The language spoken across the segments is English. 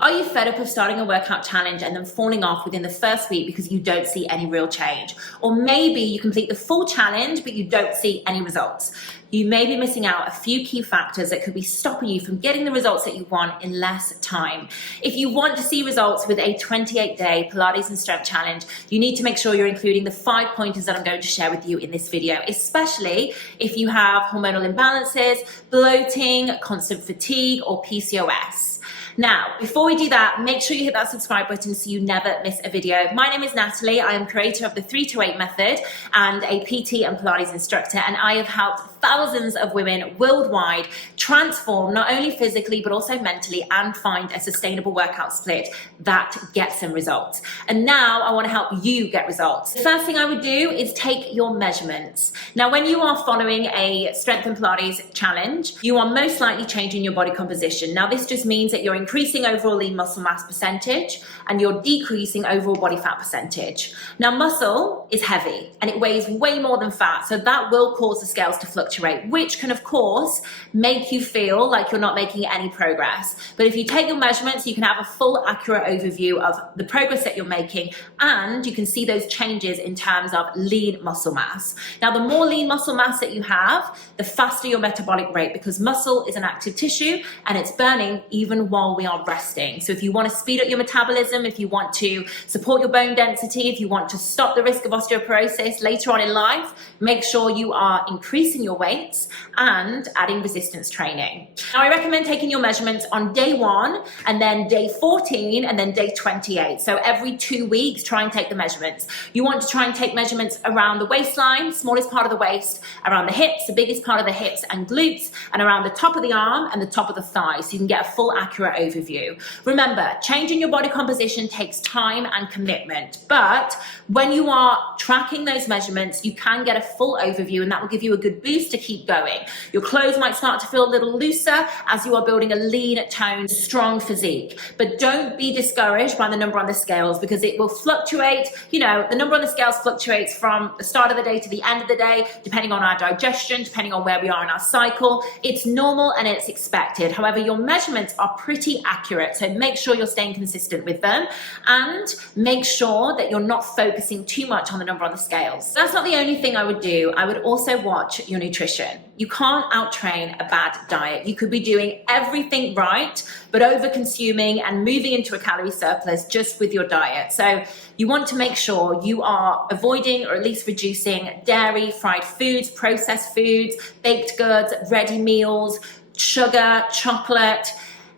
Are you fed up of starting a workout challenge and then falling off within the first week because you don't see any real change? Or maybe you complete the full challenge, but you don't see any results. You may be missing out a few key factors that could be stopping you from getting the results that you want in less time. If you want to see results with a 28-day Pilates and strength challenge, you need to make sure you're including the 5 pointers that I'm going to share with you in this video, especially if you have hormonal imbalances, bloating, constant fatigue, or PCOS. Now, before we do that, make sure you hit that subscribe button so you never miss a video. My name is Natalie. I am creator of the 3 to 8 method and a PT and Pilates instructor, and I have helped thousands of women worldwide transform not only physically but also mentally and find a sustainable workout split that gets them results. And now I want to help you get results. The first thing I would do is take your measurements. Now, when you are following a strength and Pilates challenge, you are most likely changing your body composition. Now, this just means that you're increasing overall lean muscle mass percentage and you're decreasing overall body fat percentage. Now, muscle is heavy and it weighs way more than fat, so that will cause the scales to fluctuate, which can of course make you feel like you're not making any progress. But if you take your measurements, you can have a full accurate overview of the progress that you're making, and you can see those changes in terms of lean muscle mass. Now, the more lean muscle mass that you have, the faster your metabolic rate, because muscle is an active tissue and it's burning even while we are resting. So if you want to speed up your metabolism, if you want to support your bone density, if you want to stop the risk of osteoporosis later on in life, make sure you are increasing your weights and adding resistance training. Now, I recommend taking your measurements on day 1 and then day 14 and then day 28. So every 2 weeks, try and take the measurements. You want to try and take measurements around the waistline, smallest part of the waist, around the hips, the biggest part of the hips and glutes, and around the top of the arm and the top of the thigh, so you can get a full accurate overview. Remember, changing your body composition takes time and commitment, but when you are tracking those measurements, you can get a full overview, and that will give you a good boost to keep going. Your clothes might start to feel a little looser as you are building a lean, toned, strong physique, but don't be discouraged by the number on the scales, because it will fluctuate. You know, the number on the scales fluctuates from the start of the day to the end of the day, depending on our digestion, depending on where we are in our cycle. It's normal and it's expected. However, your measurements are pretty accurate, so make sure you're staying consistent with them, and make sure that you're not focusing too much on the number on the scales. That's not the only thing I would do. I would also watch your nutrition. You can't out-train a bad diet. You could be doing everything right, but over-consuming and moving into a calorie surplus just with your diet. So you want to make sure you are avoiding or at least reducing dairy, fried foods, processed foods, baked goods, ready meals, sugar, chocolate,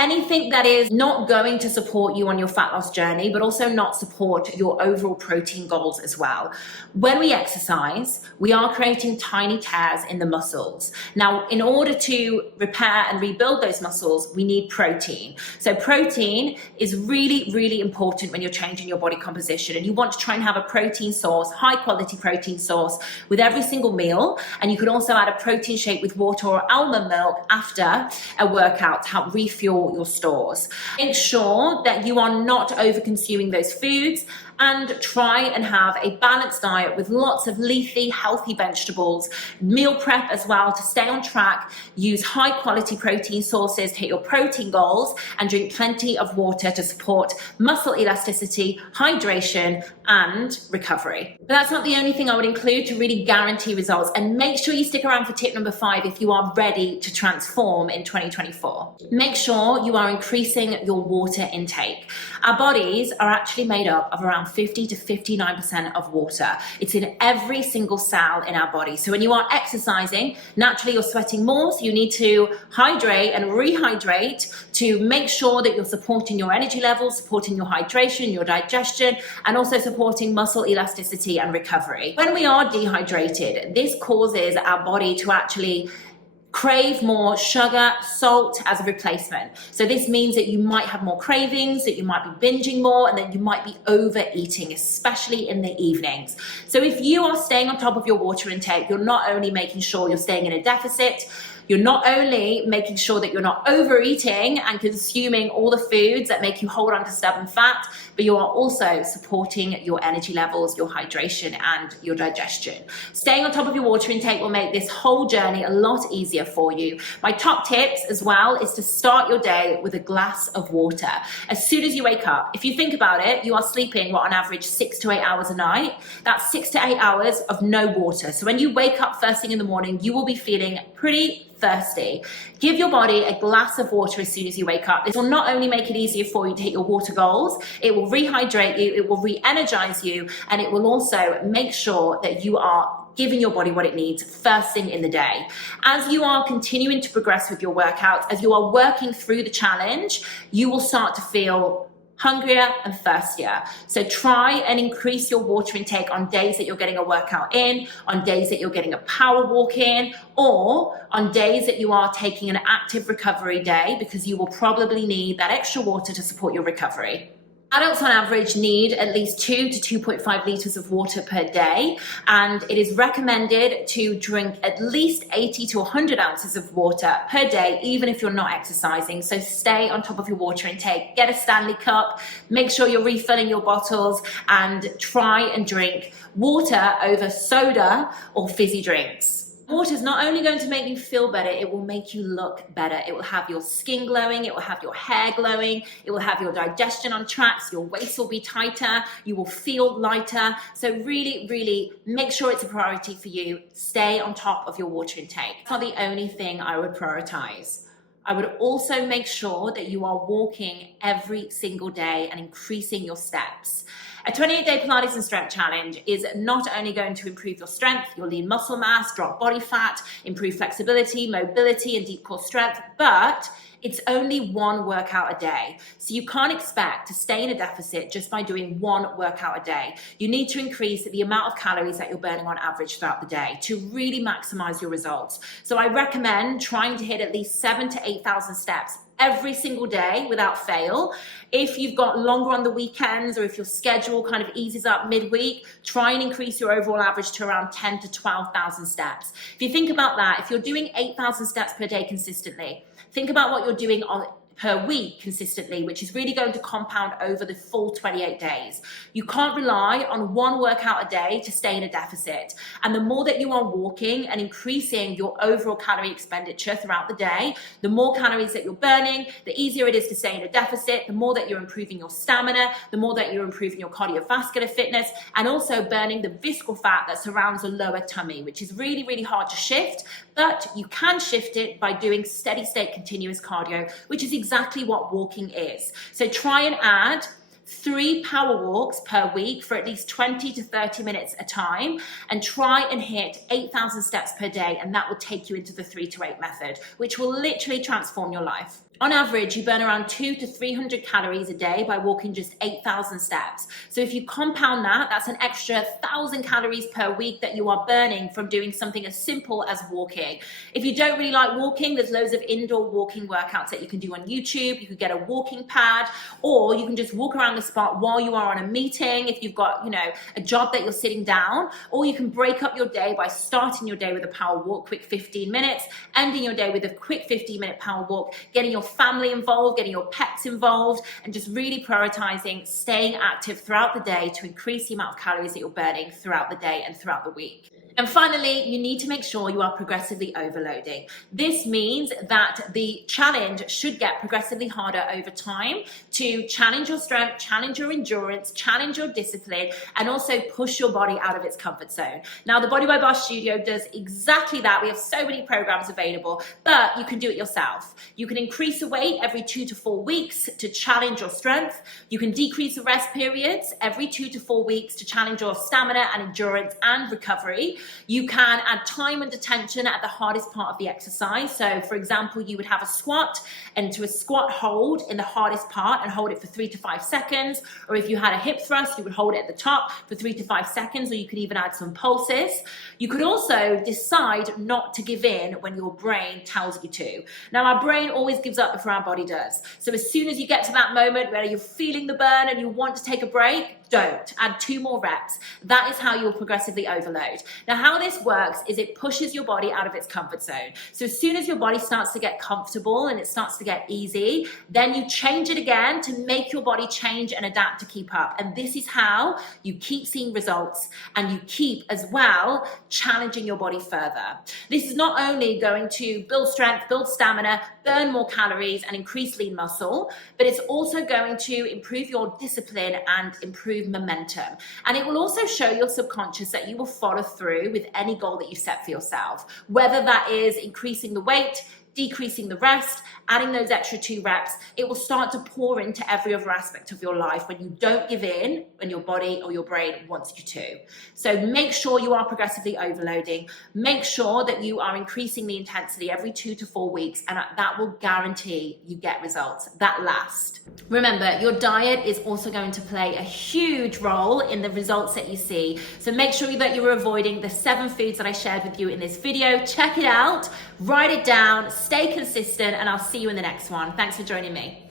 anything that is not going to support you on your fat loss journey, but also not support your overall protein goals as well. When we exercise, we are creating tiny tears in the muscles. Now, in order to repair and rebuild those muscles, we need protein. So protein is really, really important when you're changing your body composition, and you want to try and have a protein source, high quality protein source with every single meal. And you can also add a protein shake with water or almond milk after a workout to help refuel your stores. Make sure that you are not over consuming those foods, and try and have a balanced diet with lots of leafy, healthy vegetables. Meal prep as well to stay on track. Use high quality protein sources to hit your protein goals, and drink plenty of water to support muscle elasticity, hydration, and recovery. But that's not the only thing I would include to really guarantee results, and make sure you stick around for tip number 5 if you are ready to transform in 2024. Make sure you are increasing your water intake. Our bodies are actually made up of around 50 to 59% of water. It's in every single cell in our body. So when you are exercising, naturally you're sweating more, so you need to hydrate and rehydrate to make sure that you're supporting your energy levels, supporting your hydration, your digestion, and also supporting muscle elasticity and recovery. When we are dehydrated, this causes our body to actually crave more sugar, salt as a replacement. So this means that you might have more cravings, that you might be binging more, and that you might be overeating, especially in the evenings. So if you are staying on top of your water intake, you're not only making sure you're staying in a deficit, You're not only making sure that you're not overeating and consuming all the foods that make you hold on to stubborn fat, but you are also supporting your energy levels, your hydration, and your digestion. Staying on top of your water intake will make this whole journey a lot easier for you. My top tips as well is to start your day with a glass of water. As soon as you wake up, if you think about it, you are sleeping, on average 6 to 8 hours a night. That's 6 to 8 hours of no water. So when you wake up first thing in the morning, you will be feeling pretty thirsty. Give your body a glass of water as soon as you wake up. This will not only make it easier for you to hit your water goals, it will rehydrate you, it will re-energize you, and it will also make sure that you are giving your body what it needs first thing in the day. As you are continuing to progress with your workouts, as you are working through the challenge, you will start to feel hungrier and thirstier. So try and increase your water intake on days that you're getting a workout in, on days that you're getting a power walk in, or on days that you are taking an active recovery day, because you will probably need that extra water to support your recovery. Adults on average need at least 2 to 2.5 litres of water per day, and it is recommended to drink at least 80 to 100 ounces of water per day, even if you're not exercising. So stay on top of your water intake, get a Stanley cup, make sure you're refilling your bottles, and try and drink water over soda or fizzy drinks. Water is not only going to make you feel better, it will make you look better. It will have your skin glowing, it will have your hair glowing, it will have your digestion on track, so your waist will be tighter, you will feel lighter. So really make sure it's a priority for you. Stay on top of your water intake. It's not the only thing I would prioritize. I would also make sure that you are walking every single day and increasing your steps. A 28-day Pilates and strength challenge is not only going to improve your strength, your lean muscle mass, drop body fat, improve flexibility, mobility, and deep core strength, but it's only one workout a day. So you can't expect to stay in a deficit just by doing one workout a day. You need to increase the amount of calories that you're burning on average throughout the day to really maximize your results. So I recommend trying to hit at least 7,000 to 8,000 steps every single day without fail. If you've got longer on the weekends, or if your schedule kind of eases up midweek, try and increase your overall average to around 10 to 12,000 steps. If you think about that, if you're doing 8,000 steps per day consistently, think about what you're doing per week consistently, which is really going to compound over the full 28 days. You can't rely on one workout a day to stay in a deficit. And the more that you are walking and increasing your overall calorie expenditure throughout the day, the more calories that you're burning, the easier it is to stay in a deficit, the more that you're improving your stamina, the more that you're improving your cardiovascular fitness, and also burning the visceral fat that surrounds the lower tummy, which is really hard to shift, but you can shift it by doing steady state continuous cardio, which is exactly what walking is. So try and add 3 power walks per week for at least 20 to 30 minutes a time, and try and hit 8,000 steps per day, and that will take you into the 3 to 8 method, which will literally transform your life. On average, you burn around 200 to 300 calories a day by walking just 8,000 steps. So if you compound that, that's an extra 1,000 calories per week that you are burning from doing something as simple as walking. If you don't really like walking, there's loads of indoor walking workouts that you can do on YouTube. You could get a walking pad, or you can just walk around the spot while you are on a meeting if you've got, a job that you're sitting down, or you can break up your day by starting your day with a power walk, quick 15 minutes, ending your day with a quick 15-minute power walk, getting your family involved, getting your pets involved, and just really prioritizing staying active throughout the day to increase the amount of calories that you're burning throughout the day and throughout the week. And finally, you need to make sure you are progressively overloading. This means that the challenge should get progressively harder over time to challenge your strength, challenge your endurance, challenge your discipline, and also push your body out of its comfort zone. Now, the Body by Barre studio does exactly that. We have so many programs available, but you can do it yourself. You can increase the weight every 2 to 4 weeks to challenge your strength. You can decrease the rest periods every 2 to 4 weeks to challenge your stamina and endurance and recovery. You can add time and attention at the hardest part of the exercise. So for example, you would have a squat, and to a squat hold in the hardest part and hold it for 3 to 5 seconds. Or if you had a hip thrust, you would hold it at the top for 3 to 5 seconds, or you could even add some pulses. You could also decide not to give in when your brain tells you to. Now, our brain always gives up before our body does. So as soon as you get to that moment where you're feeling the burn and you want to take a break, don't. Add 2 more reps. That is how you'll progressively overload. Now, how this works is it pushes your body out of its comfort zone. So as soon as your body starts to get comfortable and it starts to get easy, then you change it again to make your body change and adapt to keep up. And this is how you keep seeing results, and you keep as well challenging your body further. This is not only going to build strength, build stamina, burn more calories, and increase lean muscle, but it's also going to improve your discipline and improve momentum. And it will also show your subconscious that you will follow through with any goal that you set for yourself, whether that is increasing the weight, decreasing the rest, adding those extra 2 reps. It will start to pour into every other aspect of your life when you don't give in when your body or your brain wants you to. So make sure you are progressively overloading. Make sure that you are increasing the intensity every 2 to 4 weeks, and that will guarantee you get results that last. Remember, your diet is also going to play a huge role in the results that you see. So make sure that you're avoiding the 7 foods that I shared with you in this video. Check it out, write it down, stay consistent, and I'll see you in the next one. Thanks for joining me.